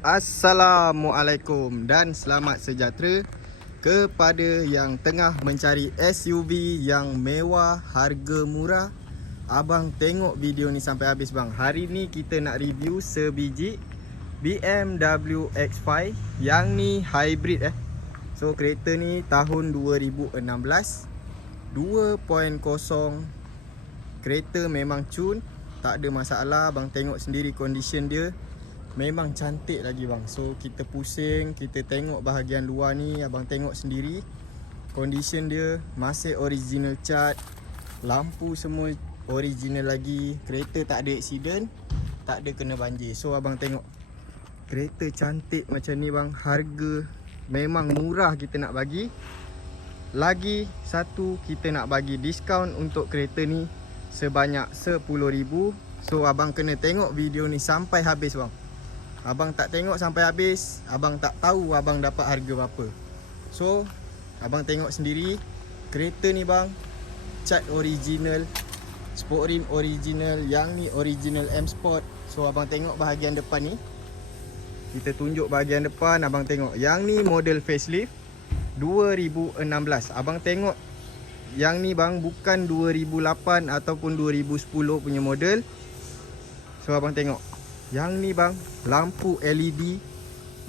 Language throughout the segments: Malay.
Assalamualaikum dan selamat sejahtera kepada yang tengah mencari SUV yang mewah, harga murah. Abang tengok video ni sampai habis bang. Hari ni kita nak review sebiji BMW X5 yang ni hybrid So kereta ni tahun 2016 2.0. Kereta memang cun, tak ada masalah. Abang tengok sendiri condition dia memang cantik lagi bang. So kita pusing, kita tengok bahagian luar ni, abang tengok sendiri condition dia masih original cat, lampu semua original lagi, kereta tak ada accident, tak ada kena banjir. So abang tengok kereta cantik macam ni bang, harga memang murah kita nak bagi. Lagi satu, kita nak bagi diskaun untuk kereta ni sebanyak 10,000. So abang kena tengok video ni sampai habis bang. Abang tak tengok sampai habis, abang tak tahu abang dapat harga berapa. So abang tengok sendiri kereta ni bang, cat original, sport rim original, yang ni original M Sport. So abang tengok bahagian depan ni, kita tunjuk bahagian depan. Abang tengok yang ni model facelift 2016. Abang tengok yang ni bang, bukan 2008 ataupun 2010 punya model. So abang tengok yang ni bang, lampu LED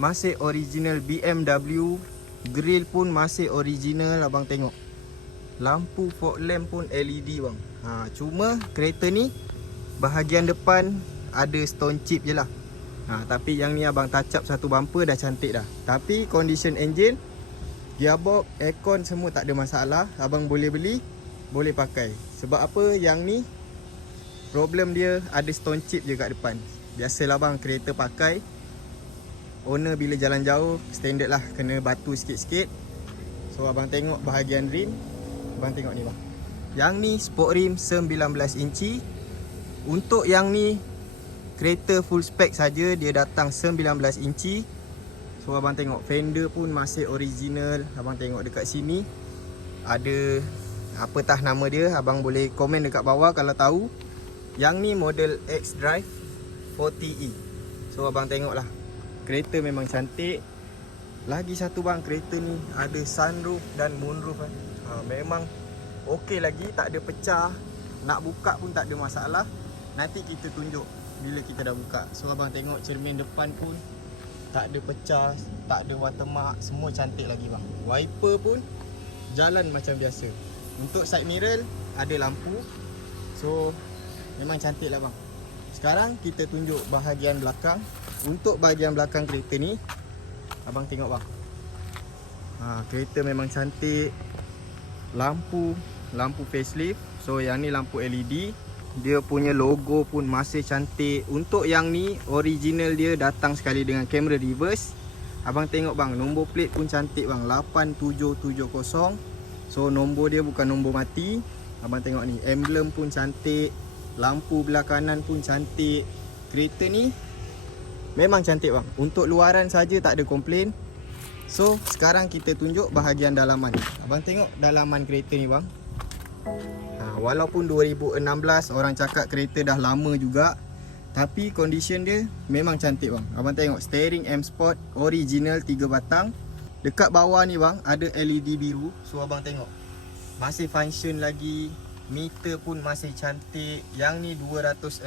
masih original BMW, grill pun masih original. Abang tengok lampu fog lamp pun LED bang. Cuma kereta ni bahagian depan ada stone chip je lah. Tapi yang ni abang touch up satu bumper dah cantik dah. Tapi condition engine, gearbox, aircon semua tak ada masalah. Abang boleh beli, boleh pakai. Sebab apa? Yang ni problem dia ada stone chip je kat depan. Biasalah bang, kereta pakai, owner bila jalan jauh standard lah kena batu sikit-sikit. So abang tengok bahagian rim, abang tengok ni bang, yang ni sport rim 19 inci. Untuk yang ni kereta full spec saja dia datang 19 inci. So abang tengok fender pun masih original. Abang tengok dekat sini ada apa tah nama dia, abang boleh komen dekat bawah kalau tahu. Yang ni model X-Drive 40E. So abang tengok lah, kereta memang cantik. Lagi satu bang, kereta ni ada sunroof dan moonroof memang okey lagi, tak ada pecah. Nak buka pun tak ada masalah. Nanti kita tunjuk bila kita dah buka. So abang tengok cermin depan pun tak ada pecah, tak ada watermark, semua cantik lagi bang. Wiper pun jalan macam biasa. Untuk side mirror ada lampu. So memang cantik lah bang. Sekarang kita tunjuk bahagian belakang. Untuk bahagian belakang kereta ni, abang tengok bang, kereta memang cantik. Lampu facelift. So yang ni lampu LED. Dia punya logo pun masih cantik. Untuk yang ni original dia datang sekali dengan kamera reverse. Abang tengok bang, nombor plate pun cantik bang, 8770. So nombor dia bukan nombor mati. Abang tengok ni, emblem pun cantik, lampu belah kanan pun cantik. Kereta ni memang cantik bang. Untuk luaran saja tak ada komplain. So sekarang kita tunjuk bahagian dalaman. Abang tengok dalaman kereta ni bang. Walaupun 2016 orang cakap kereta dah lama juga, tapi condition dia memang cantik bang. Abang tengok steering M Sport original 3 batang. Dekat bawah ni bang ada LED biru. So abang tengok masih function lagi. Meter pun masih cantik. Yang ni 260.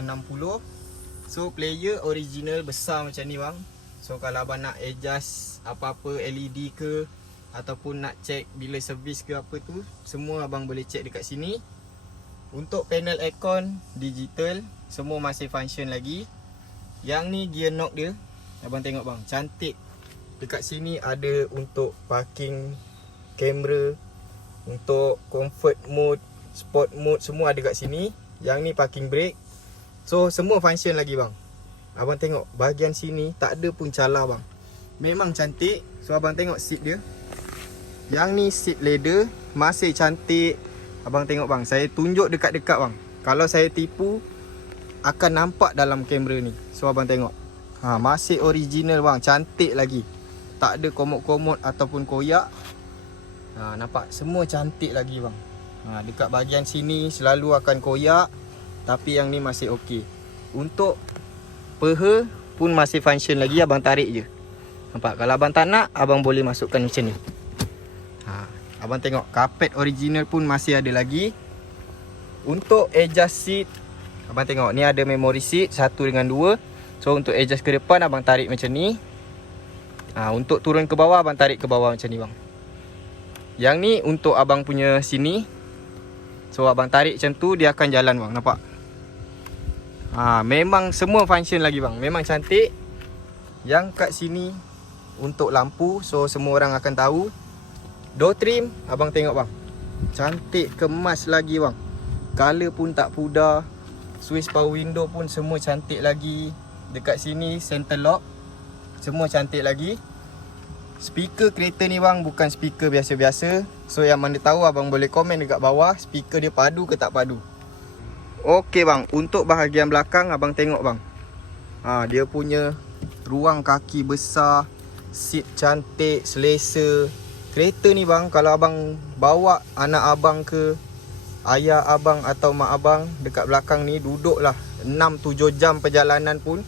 So player original besar macam ni bang. So kalau abang nak adjust apa-apa LED ke, ataupun nak check bila servis ke apa tu, semua abang boleh check dekat sini. Untuk panel aircon digital, semua masih function lagi. Yang ni gear knock dia, abang tengok bang, cantik. Dekat sini ada untuk parking kamera, untuk comfort mode, sport mode, semua ada kat sini. Yang ni parking brake. So semua function lagi bang. Abang tengok bahagian sini tak ada pun calar bang, memang cantik. So abang tengok seat dia, yang ni seat leather masih cantik. Abang tengok bang, saya tunjuk dekat-dekat bang. Kalau saya tipu akan nampak dalam kamera ni. So abang tengok, masih original bang, cantik lagi. Tak ada komot-komot ataupun koyak. Nampak semua cantik lagi bang. Dekat bahagian sini selalu akan koyak, tapi yang ni masih okey. Untuk peha pun masih function lagi, abang tarik je. Nampak? Kalau abang tak nak, abang boleh masukkan macam ni. Abang tengok karpet original pun masih ada lagi. Untuk adjust seat, abang tengok ni ada memory seat 1 dengan 2. So untuk adjust ke depan, abang tarik macam ni. Untuk turun ke bawah, abang tarik ke bawah macam ni bang. Yang ni untuk abang punya sini. So abang tarik macam tu, dia akan jalan bang. Nampak? Memang semua function lagi bang. Memang cantik. Yang kat sini untuk lampu, so semua orang akan tahu. Door trim, abang tengok bang, cantik, kemas lagi bang. Color pun tak pudar. Switch power window pun semua cantik lagi. Dekat sini center lock, semua cantik lagi. Speaker kereta ni bang bukan speaker biasa-biasa. So yang mana tahu abang boleh komen dekat bawah, speaker dia padu ke tak padu. Okey bang, untuk bahagian belakang abang tengok bang. Dia punya ruang kaki besar, seat cantik, selesa. Kereta ni bang, kalau abang bawa anak abang ke ayah abang atau mak abang dekat belakang ni, duduklah 6-7 jam perjalanan pun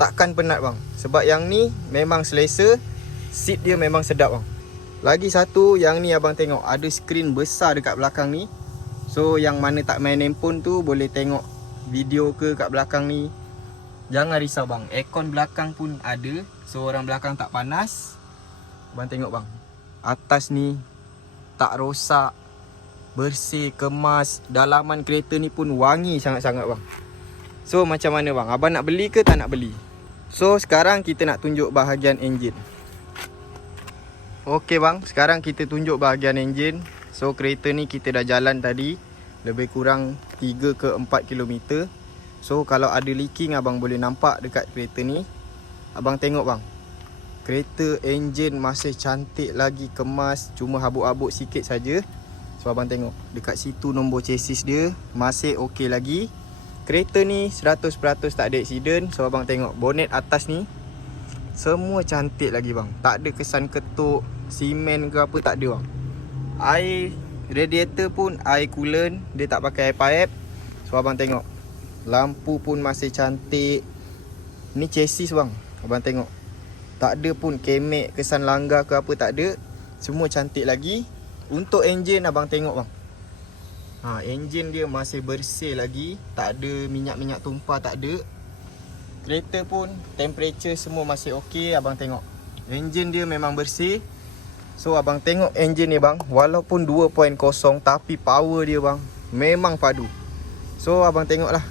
takkan penat bang. Sebab yang ni memang selesa, seat dia memang sedap bang. Lagi satu, yang ni abang tengok ada skrin besar dekat belakang ni. So yang mana tak main handphone tu boleh tengok video ke kat belakang ni. Jangan risau bang, aircon belakang pun ada. So orang belakang tak panas. Abang tengok bang, atas ni tak rosak, bersih, kemas. Dalaman kereta ni pun wangi sangat-sangat bang. So macam mana bang, abang nak beli ke tak nak beli? So sekarang kita nak tunjuk bahagian enjin. Okey bang, sekarang kita tunjuk bahagian enjin. So kereta ni kita dah jalan tadi lebih kurang 3 ke 4 km. So kalau ada leaking abang boleh nampak dekat kereta ni. Abang tengok bang, kereta enjin masih cantik lagi, kemas. Cuma habuk-habuk sikit saja. So abang tengok dekat situ nombor chassis dia masih okey lagi. Kereta ni 100% tak ada accident. So abang tengok bonet atas ni semua cantik lagi bang. Tak ada kesan ketuk, simen ke apa, tak ada bang. Air radiator pun air coolant, dia tak pakai air pipe. So abang tengok lampu pun masih cantik. Ni chassis bang, abang tengok tak ada pun kemek, kesan langgar ke apa, tak ada. Semua cantik lagi. Untuk enjin abang tengok bang, enjin dia masih bersih lagi. Tak ada minyak-minyak tumpah, tak ada. Kereta pun temperature semua masih okey. Abang tengok enjin dia memang bersih. So abang tengok enjin ni bang, walaupun 2.0 tapi power dia bang memang padu. So abang tengok lah,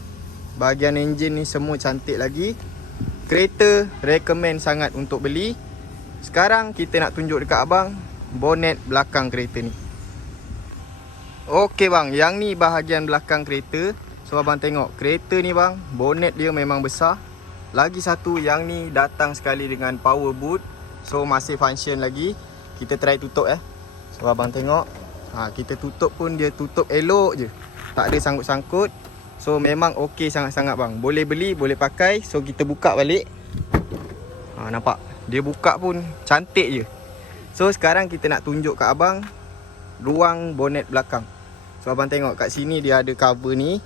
bahagian enjin ni semua cantik lagi. Kereta recommend sangat untuk beli. Sekarang kita nak tunjuk dekat abang bonet belakang kereta ni. Okey bang, yang ni bahagian belakang kereta. So abang tengok kereta ni bang, bonet dia memang besar. Lagi satu, yang ni datang sekali dengan power boot. So masih function lagi. Kita try tutup So abang tengok, kita tutup pun dia tutup elok je, tak ada sangkut-sangkut. So memang okey sangat-sangat bang. Boleh beli, boleh pakai. So kita buka balik. Nampak? Dia buka pun cantik je. So sekarang kita nak tunjuk kat abang ruang bonet belakang. So abang tengok kat sini dia ada cover ni.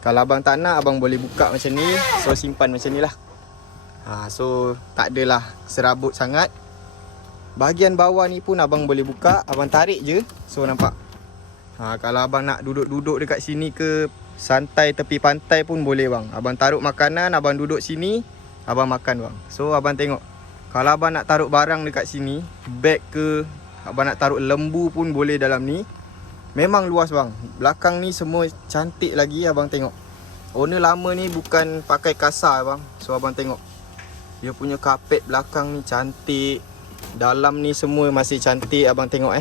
Kalau abang tak nak, abang boleh buka macam ni. So simpan macam ni lah. So tak adalah serabut sangat. Bahagian bawah ni pun abang boleh buka. Abang tarik je. So nampak? Kalau abang nak duduk-duduk dekat sini ke, santai tepi pantai pun boleh bang. Abang taruh makanan, abang duduk sini, abang makan bang. So abang tengok, kalau abang nak taruh barang dekat sini, beg ke, abang nak taruh lembu pun boleh dalam ni. Memang luas bang. Belakang ni semua cantik lagi. Abang tengok, owner lama ni bukan pakai kasar bang. So abang tengok, dia punya karpet belakang ni cantik. Dalam ni semua masih cantik. Abang tengok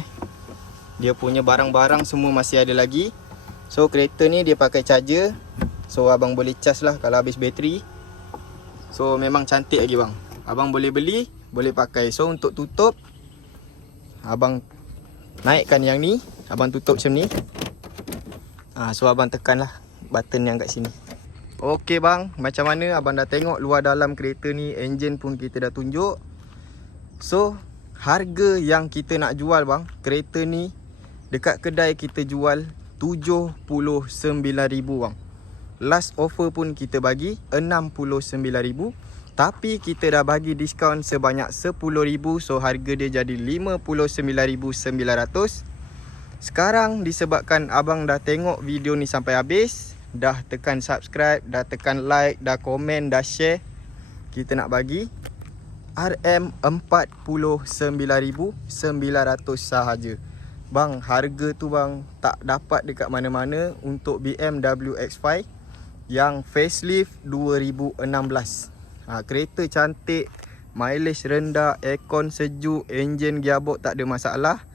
dia punya barang-barang semua masih ada lagi. So kereta ni dia pakai charger. So abang boleh charge lah kalau habis bateri. So memang cantik lagi bang. Abang boleh beli, boleh pakai. So untuk tutup, abang naikkan yang ni, abang tutup macam ni. So abang tekan lah button yang kat sini. Okey bang, macam mana abang dah tengok luar dalam kereta ni. Enjin pun kita dah tunjuk. So harga yang kita nak jual bang, kereta ni dekat kedai kita jual 79,000 bang. Last offer pun kita bagi 69,000. Tapi kita dah bagi diskaun sebanyak 10,000, so harga dia jadi 59,900. Sekarang disebabkan abang dah tengok video ni sampai habis, dah tekan subscribe, dah tekan like, dah komen, dah share, kita nak bagi RM49,900 sahaja. Bang, harga tu bang tak dapat dekat mana-mana untuk BMW X5 yang facelift 2016. Kereta cantik, mileage rendah, aircon sejuk, enjin gearbox tak ada masalah.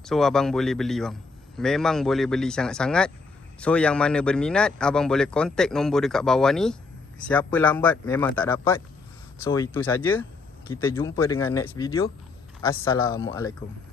So abang boleh beli bang. Memang boleh beli sangat-sangat. So yang mana berminat, abang boleh contact nombor dekat bawah ni. Siapa lambat memang tak dapat. So itu saja. Kita jumpa dengan next video. Assalamualaikum.